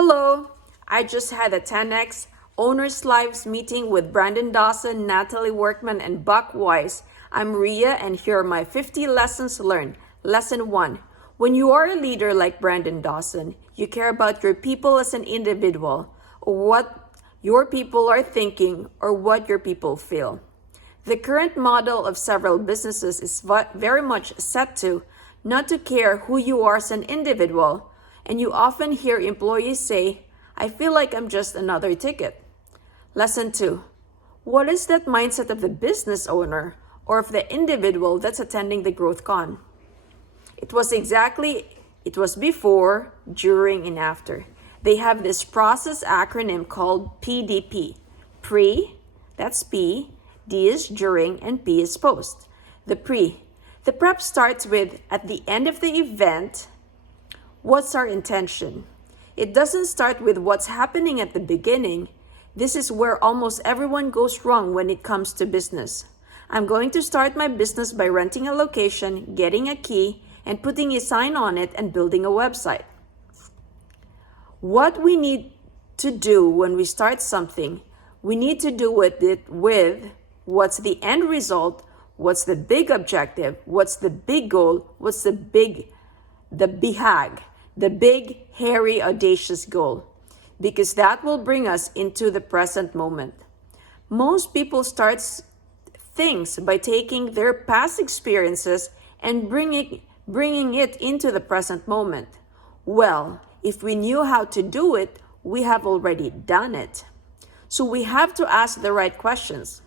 Hello! I just had a 10X Owners Lives meeting with Brandon Dawson, Natalie Workman, and Buck Weiss. I'm Ria, and here are my 50 lessons learned. Lesson 1. When you are a leader like Brandon Dawson, you care about your people as an individual, or what your people are thinking, or what your people feel. The current model of several businesses is very much set to not to care who you are as an individual, and you often hear employees say, "I feel like I'm just another ticket." Lesson 2. What is that mindset of the business owner or of the individual that's attending the Growth Con? It was before, during, and after. They have this process acronym called PDP. Pre, that's P, D is during, and P is post. The prep starts with, at the end of the event, what's our intention? It doesn't start with what's happening at the beginning. This is where almost everyone goes wrong when it comes to business. I'm going to start my business by renting a location, getting a key, and putting a sign on it and building a website. What we need to do when we start something, we need to do it with what's the end result, what's the big objective, what's the big goal, what's the big BHAG, the big, hairy, audacious goal, because that will bring us into the present moment. Most people start things by taking their past experiences and bringing it into the present moment. Well, if we knew how to do it, we have already done it. So we have to ask the right questions.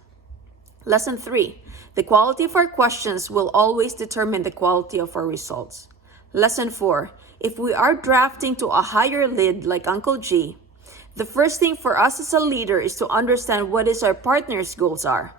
Lesson 3. The quality of our questions will always determine the quality of our results. Lesson 4. If we are drafting to a higher lead like Uncle G, the first thing for us as a leader is to understand what our partner's goals are.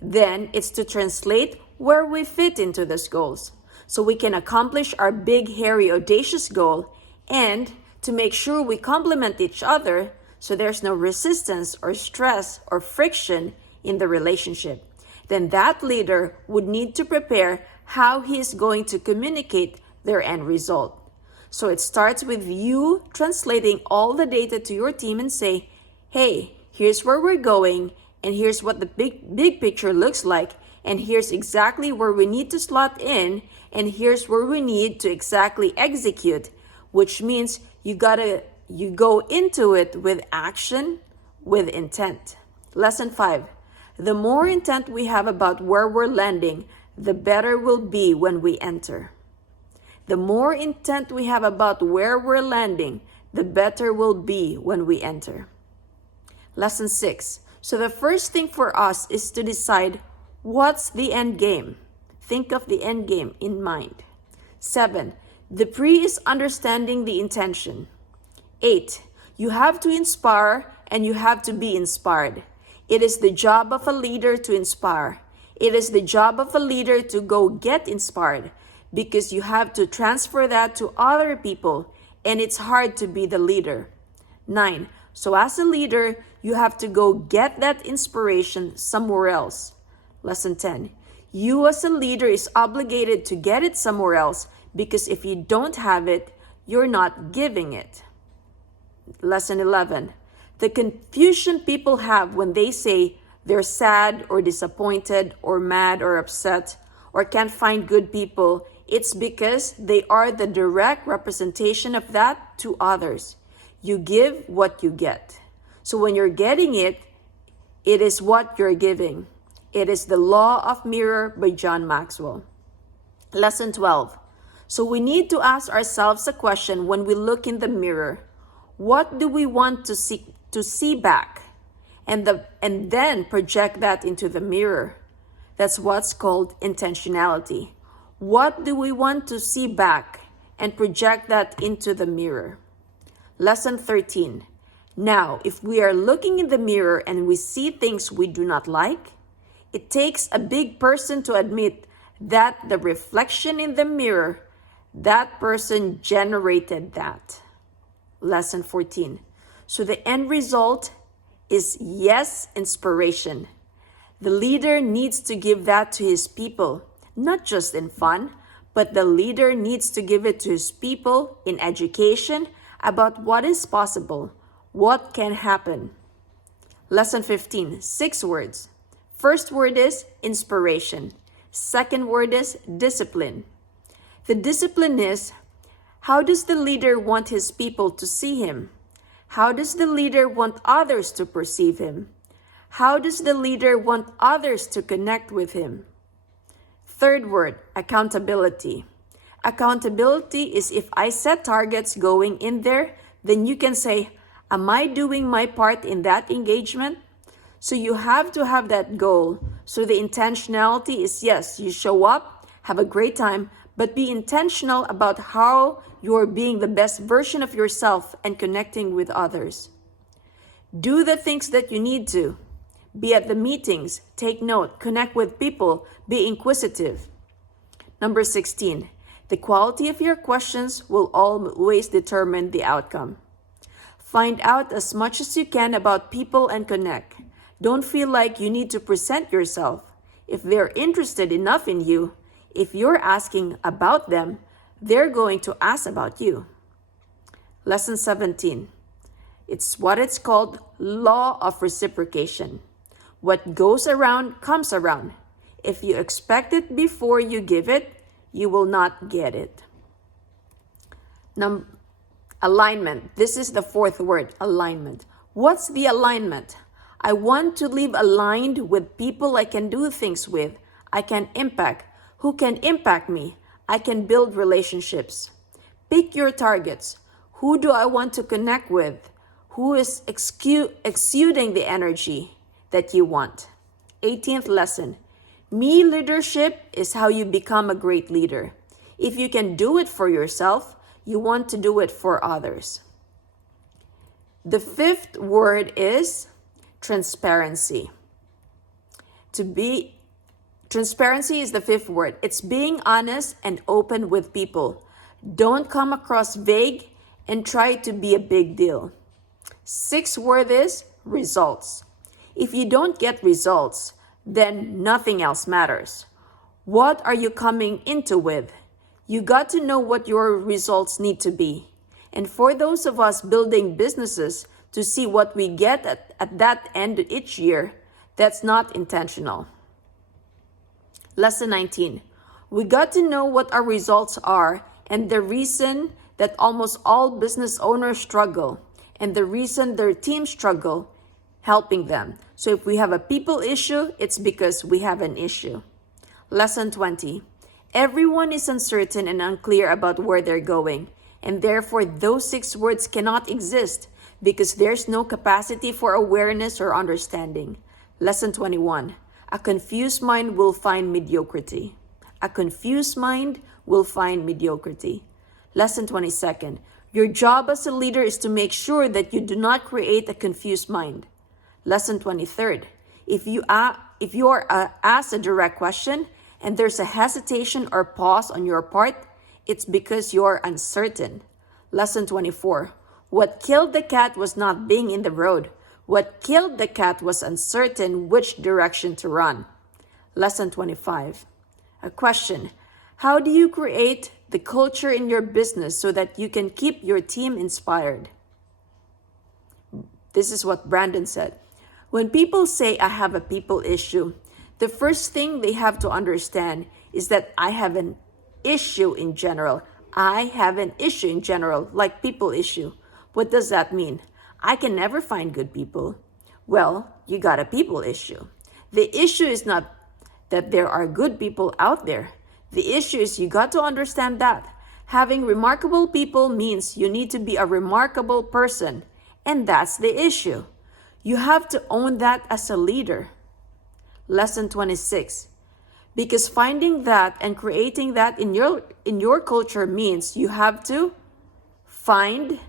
Then it's to translate where we fit into those goals so we can accomplish our big, hairy, audacious goal, and to make sure we complement each other so there's no resistance or stress or friction in the relationship. Then that leader would need to prepare how he is going to communicate their end result. So it starts with you translating all the data to your team and say, hey, here's where we're going, and here's what the big picture looks like, and here's exactly where we need to slot in, and here's where we need to exactly execute, which means you go into it with action, with intent. Lesson 5. The more intent we have about where we're landing, the better we'll be when we enter. The more intent we have about where we're landing, the better we'll be when we enter. Lesson 6. So the first thing for us is to decide what's the end game. Think of the end game in mind. 7. The pre is understanding the intention. 8. You have to inspire and you have to be inspired. It is the job of a leader to inspire. It is the job of a leader to go get inspired, because you have to transfer that to other people, and it's hard to be the leader. 9. So as a leader, you have to go get that inspiration somewhere else. Lesson 10. You as a leader is obligated to get it somewhere else, because if you don't have it, you're not giving it. Lesson 11. The confusion people have when they say they're sad or disappointed or mad or upset or can't find good people, it's because they are the direct representation of that to others. You give what you get. So when you're getting it, it is what you're giving. It is the law of mirror by John Maxwell. Lesson 12. So we need to ask ourselves a question when we look in the mirror. What do we want to see back? And then project that into the mirror. That's what's called intentionality. What do we want to see back and project that into the mirror? Lesson 13. Now, if we are looking in the mirror and we see things we do not like, it takes a big person to admit that the reflection in the mirror, that person generated that. Lesson 14. So the end result is yes, inspiration. The leader needs to give that to his people, not just in fun, but the leader needs to give it to his people in education, about what is possible, what can happen. Lesson 15, 6 words. First word is inspiration. Second word is discipline. The discipline is, how does the leader want his people to see him? How does the leader want others to perceive him? How does the leader want others to connect with him? Third word, accountability. Accountability is if I set targets going in there, then you can say, am I doing my part in that engagement? So you have to have that goal. So the intentionality is, yes, you show up, have a great time, but be intentional about how you're being the best version of yourself and connecting with others. Do the things that you need to. Be at the meetings, take note, connect with people, be inquisitive. Number 16, the quality of your questions will always determine the outcome. Find out as much as you can about people and connect. Don't feel like you need to present yourself. If they're interested enough in you, if you're asking about them, they're going to ask about you. Lesson 17. It's what it's called law of reciprocation. What goes around comes around. If you expect it before you give it, you will not get it. Alignment. This is the fourth word, alignment. What's the alignment? I want to live aligned with people I can do things with. I can impact. Who can impact me? I can build relationships. Pick your targets. Who do I want to connect with? Who is exuding the energy that you want? 18th lesson. Me leadership is how you become a great leader. If you can do it for yourself, you want to do it for others. The fifth word is transparency. Transparency is the fifth word. It's being honest and open with people. Don't come across vague and try to be a big deal. Sixth word is results. If you don't get results, then nothing else matters. What are you coming into with? You got to know what your results need to be. And for those of us building businesses to see what we get at that end each year, that's not intentional. Lesson 19. We got to know what our results are and the reason that almost all business owners struggle and the reason their teams struggle helping them. So if we have a people issue, it's because we have an issue. Lesson 20. Everyone is uncertain and unclear about where they're going, and therefore those 6 words cannot exist because there's no capacity for awareness or understanding. Lesson 21. A confused mind will find mediocrity. A confused mind will find mediocrity. Lesson 22. Your job as a leader is to make sure that you do not create a confused mind. Lesson 23. If you are asked a direct question and there's a hesitation or pause on your part, it's because you're uncertain. Lesson 24. What killed the cat was not being in the road. What killed the cat was uncertain which direction to run. Lesson 25. A question. How do you create the culture in your business so that you can keep your team inspired? This is what Brandon said. When people say I have a people issue, the first thing they have to understand is that I have an issue in general. I have an issue in general, like people issue. What does that mean? I can never find good people. Well, you got a people issue. The issue is not that there are good people out there. The issue is you got to understand that. Having remarkable people means you need to be a remarkable person. And that's the issue. You have to own that as a leader. Lesson 26. Because finding that and creating that in your culture means you have to find,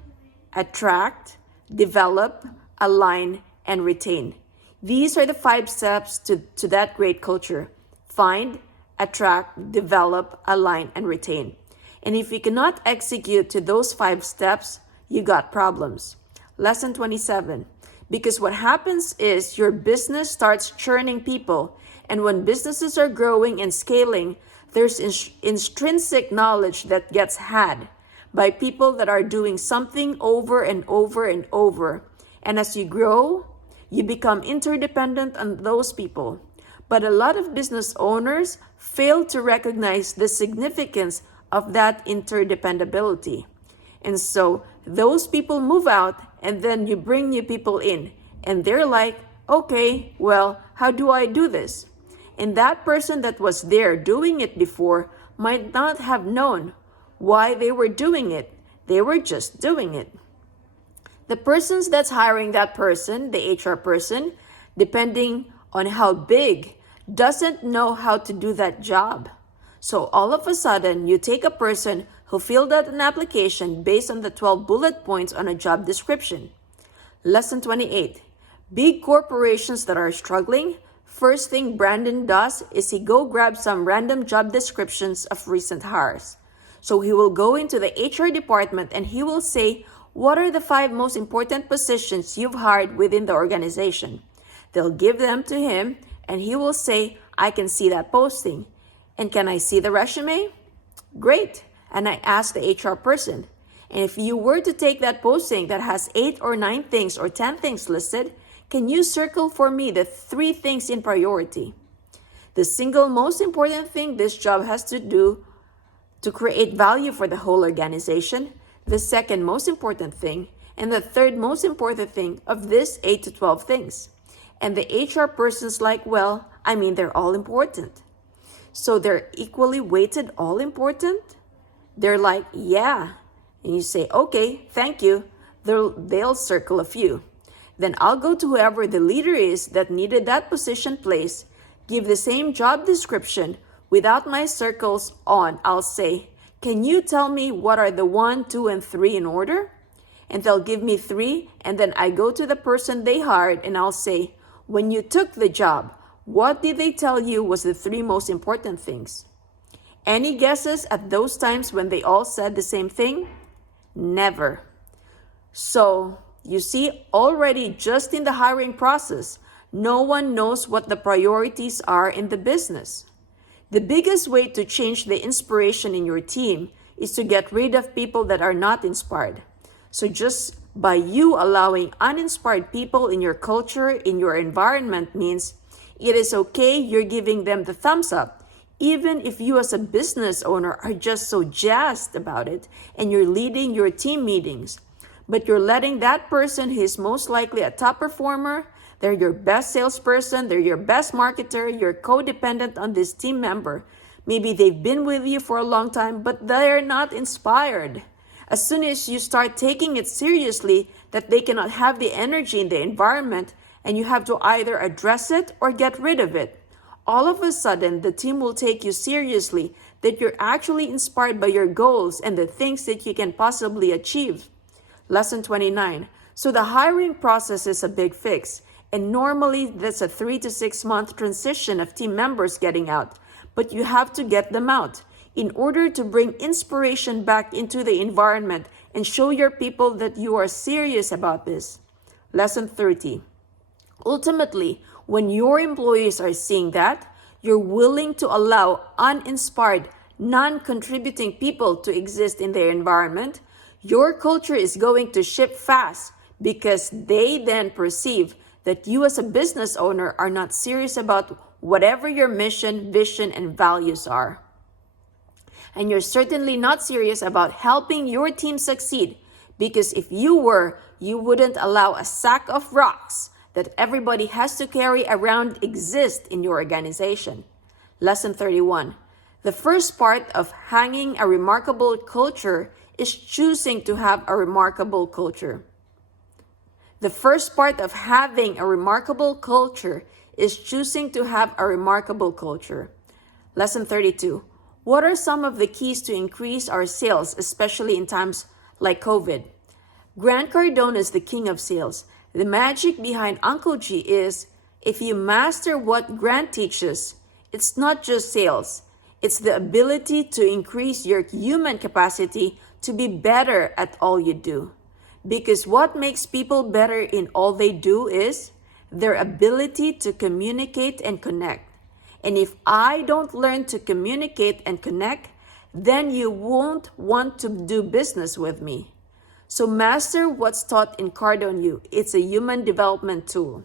attract, develop, align, and retain. These are the 5 steps to that great culture. Find, attract, develop, align, and retain. And if you cannot execute to those 5 steps, you got problems. Lesson 27. Because what happens is your business starts churning people. And when businesses are growing and scaling, there's intrinsic knowledge that gets had. by people that are doing something over and over and over. And as you grow, you become interdependent on those people. But a lot of business owners fail to recognize the significance of that interdependability. And so those people move out, and then you bring new people in. And they're like, okay, well, how do I do this? And that person that was there doing it before might not have known why they were doing it. They were just doing it. The persons that's hiring that person, the HR person, depending on how big, doesn't know how to do that job. So all of a sudden, you take a person who filled out an application based on the 12 bullet points on a job description. Lesson 28. Big corporations that are struggling, first thing Brandon does is he go grab some random job descriptions of recent hires. So he will go into the HR department and he will say, what are the 5 most important positions you've hired within the organization? They'll give them to him and he will say, I can see that posting. And can I see the resume? Great. And I ask the HR person, and if you were to take that posting that has 8 or 9 things or 10 things listed, can you circle for me the 3 things in priority? The single most important thing this job has to do to create value for the whole organization, the second most important thing, and the third most important thing of this 8 to 12 things. And the HR person's like, well, they're all important. So they're equally weighted, all important? They're like, yeah. And you say, okay, thank you. They'll circle a few. Then I'll go to whoever the leader is that needed that position placed, give the same job description without my circles on. I'll say, can you tell me what are the 1, 2, and 3 in order? And they'll give me 3, and then I go to the person they hired and I'll say, when you took the job, what did they tell you was the 3 most important things? Any guesses at those times when they all said the same thing? Never. So, you see, already just in the hiring process, no one knows what the priorities are in the business. The biggest way to change the inspiration in your team is to get rid of people that are not inspired. So just by you allowing uninspired people in your culture, in your environment, means it is okay you're giving them the thumbs up, even if you as a business owner are just so jazzed about it and you're leading your team meetings. But you're letting that person who is most likely a top performer, they're your best salesperson, they're your best marketer, you're codependent on this team member. Maybe they've been with you for a long time, but they're not inspired. As soon as you start taking it seriously that they cannot have the energy in the environment, and you have to either address it or get rid of it, all of a sudden the team will take you seriously, that you're actually inspired by your goals and the things that you can possibly achieve. Lesson 29. So the hiring process is a big fix. And normally that's a 3 to 6 month transition of team members getting out. But you have to get them out in order to bring inspiration back into the environment and show your people that you are serious about this. Lesson 30. Ultimately, when your employees are seeing that, you're willing to allow uninspired, non-contributing people to exist in their environment, your culture is going to shift fast because they then perceive that you as a business owner are not serious about whatever your mission, vision, and values are. And you're certainly not serious about helping your team succeed, because if you were, you wouldn't allow a sack of rocks that everybody has to carry around exist in your organization. Lesson 31. The first part of hanging a remarkable culture is choosing to have a remarkable culture. The first part of having a remarkable culture is choosing to have a remarkable culture. Lesson 32. What are some of the keys to increase our sales, especially in times like COVID? Grant Cardone is the king of sales. The magic behind Uncle G is, if you master what Grant teaches, it's not just sales. It's the ability to increase your human capacity to be better at all you do. Because what makes people better in all they do is their ability to communicate and connect. And if I don't learn to communicate and connect, then you won't want to do business with me. So master what's taught in Cardone U. It's a human development tool.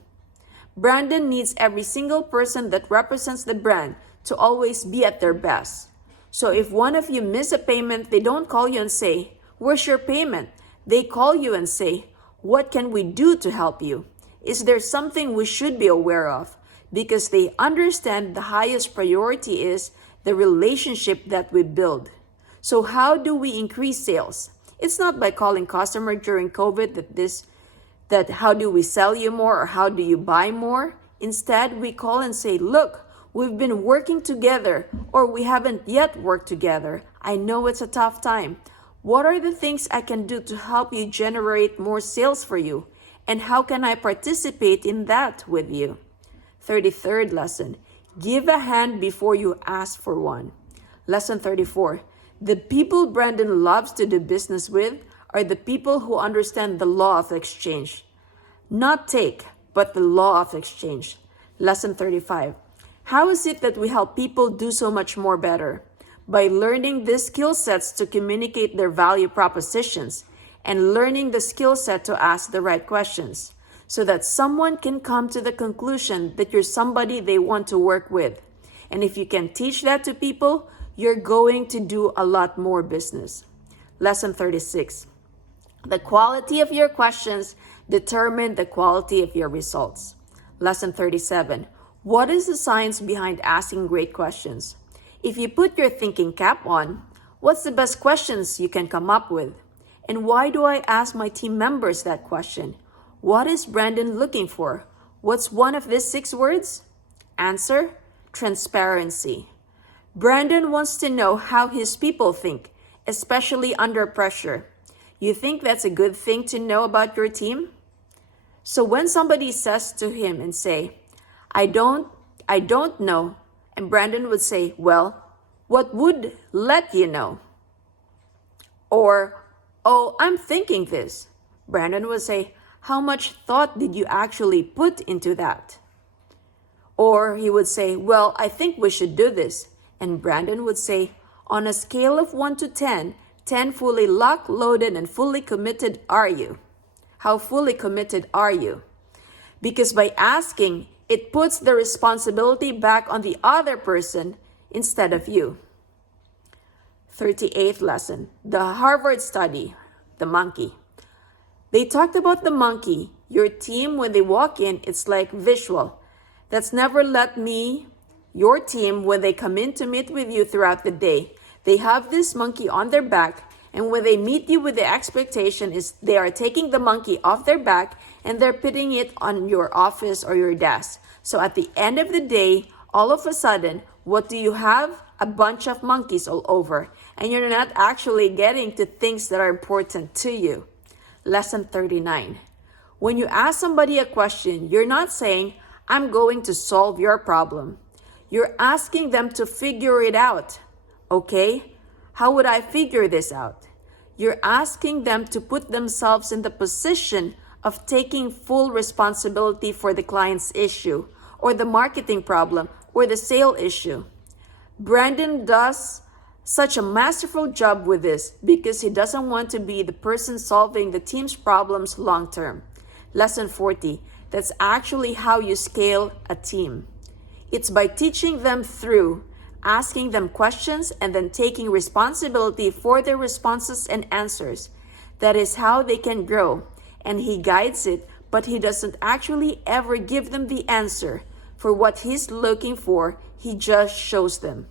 Brandon needs every single person that represents the brand to always be at their best. So if one of you miss a payment, they don't call you and say, "Where's your payment?" They call you and say, "What can we do to help you? Is there something we should be aware of?" Because they understand the highest priority is the relationship that we build. So how do we increase sales? It's not by calling customer during COVID that how do we sell you more or how do you buy more? Instead, we call and say, "Look, we've been working together or we haven't yet worked together. I know it's a tough time. What are the things I can do to help you generate more sales for you? And how can I participate in that with you?" 33rd lesson, give a hand before you ask for one. Lesson 34, the people Brandon loves to do business with are the people who understand the law of exchange. Not take, but the law of exchange. Lesson 35, how is it that we help people do so much more better? By learning these skill sets to communicate their value propositions and learning the skill set to ask the right questions so that someone can come to the conclusion that you're somebody they want to work with. And if you can teach that to people, you're going to do a lot more business. Lesson 36, the quality of your questions determine the quality of your results. Lesson 37, what is the science behind asking great questions? If you put your thinking cap on, what's the best questions you can come up with? And why do I ask my team members that question? What is Brandon looking for? What's one of these 6 words? Answer, transparency. Brandon wants to know how his people think, especially under pressure. You think that's a good thing to know about your team? So when somebody says to him and say, I don't know, and Brandon would say, well, what would let you know? Or, oh, I'm thinking this. Brandon would say, how much thought did you actually put into that? Or he would say, well, I think we should do this. And Brandon would say, on a scale of 1 to 10, 10 fully locked, loaded, and fully committed are you? How fully committed are you? Because by asking, it puts the responsibility back on the other person instead of you. 38th lesson, the Harvard study, the monkey. They talked about the monkey. Your team, when they walk in, it's like visual. That's never let me, your team, when they come in to meet with you throughout the day, they have this monkey on their back, and when they meet you with the expectation is they are taking the monkey off their back and they're putting it on your office or your desk. So at the end of the day, all of a sudden, what do you have? A bunch of monkeys all over, and you're not actually getting to things that are important to you. Lesson 39. When you ask somebody a question, you're not saying, I'm going to solve your problem. You're asking them to figure it out. Okay, how would I figure this out? You're asking them to put themselves in the position of taking full responsibility for the client's issue, or the marketing problem, or the sale issue. Brandon does such a masterful job with this because he doesn't want to be the person solving the team's problems long term. Lesson 40, that's actually how you scale a team. It's by teaching them through asking them questions and then taking responsibility for their responses and answers. That is how they can grow. And he guides it, but he doesn't actually ever give them the answer for what he's looking for. He just shows them.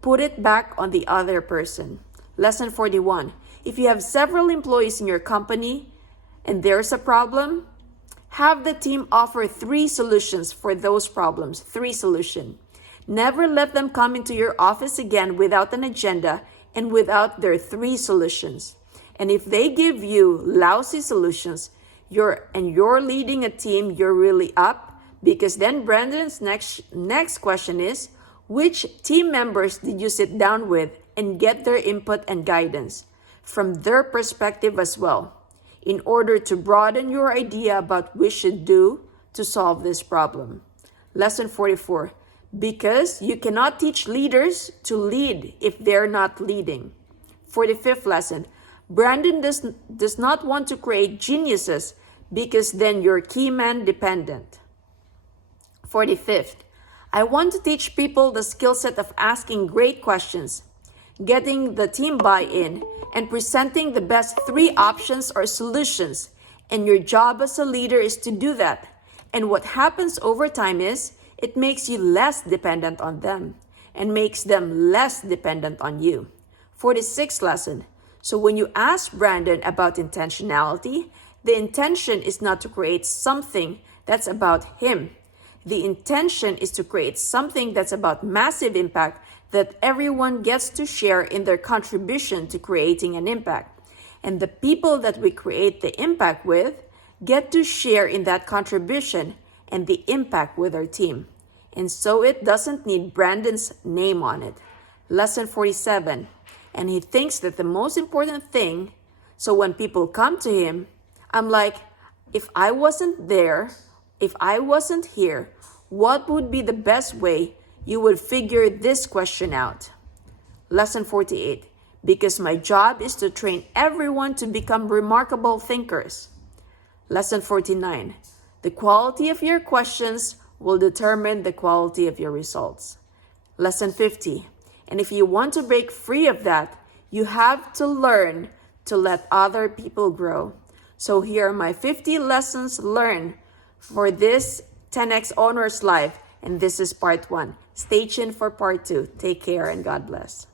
Put it back on the other person. Lesson 41. If you have several employees in your company and there's a problem, have the team offer 3 solutions for those problems. 3 solutions. Never let them come into your office again without an agenda and without their 3 solutions. And if they give you lousy solutions, you're leading a team, you're really up, because then Brandon's next question is, which team members did you sit down with and get their input and guidance from their perspective as well, in order to broaden your idea about what we should do to solve this problem. Lesson 44. because you cannot teach leaders to lead if they're not leading. 45th lesson, Brandon does not want to create geniuses because then you're key man dependent. 45th, I want to teach people the skill set of asking great questions, getting the team buy-in, and presenting the best 3 options or solutions. And your job as a leader is to do that. And what happens over time is it makes you less dependent on them and makes them less dependent on you. 46th lesson. So when you ask Brandon about intentionality, the intention is not to create something that's about him. The intention is to create something that's about massive impact that everyone gets to share in their contribution to creating an impact. And the people that we create the impact with get to share in that contribution and the impact with our team. And so it doesn't need Brandon's name on it. Lesson 47. And he thinks that the most important thing, so when people come to him, I'm like, if I wasn't there, if I wasn't here, what would be the best way you would figure this question out? Lesson 48. Because my job is to train everyone to become remarkable thinkers. Lesson 49. The quality of your questions will determine the quality of your results. Lesson 50. And if you want to break free of that, you have to learn to let other people grow. So here are my 50 lessons learned for this 10X Owner's Life. And this is part 1. Stay tuned for part 2. Take care and God bless.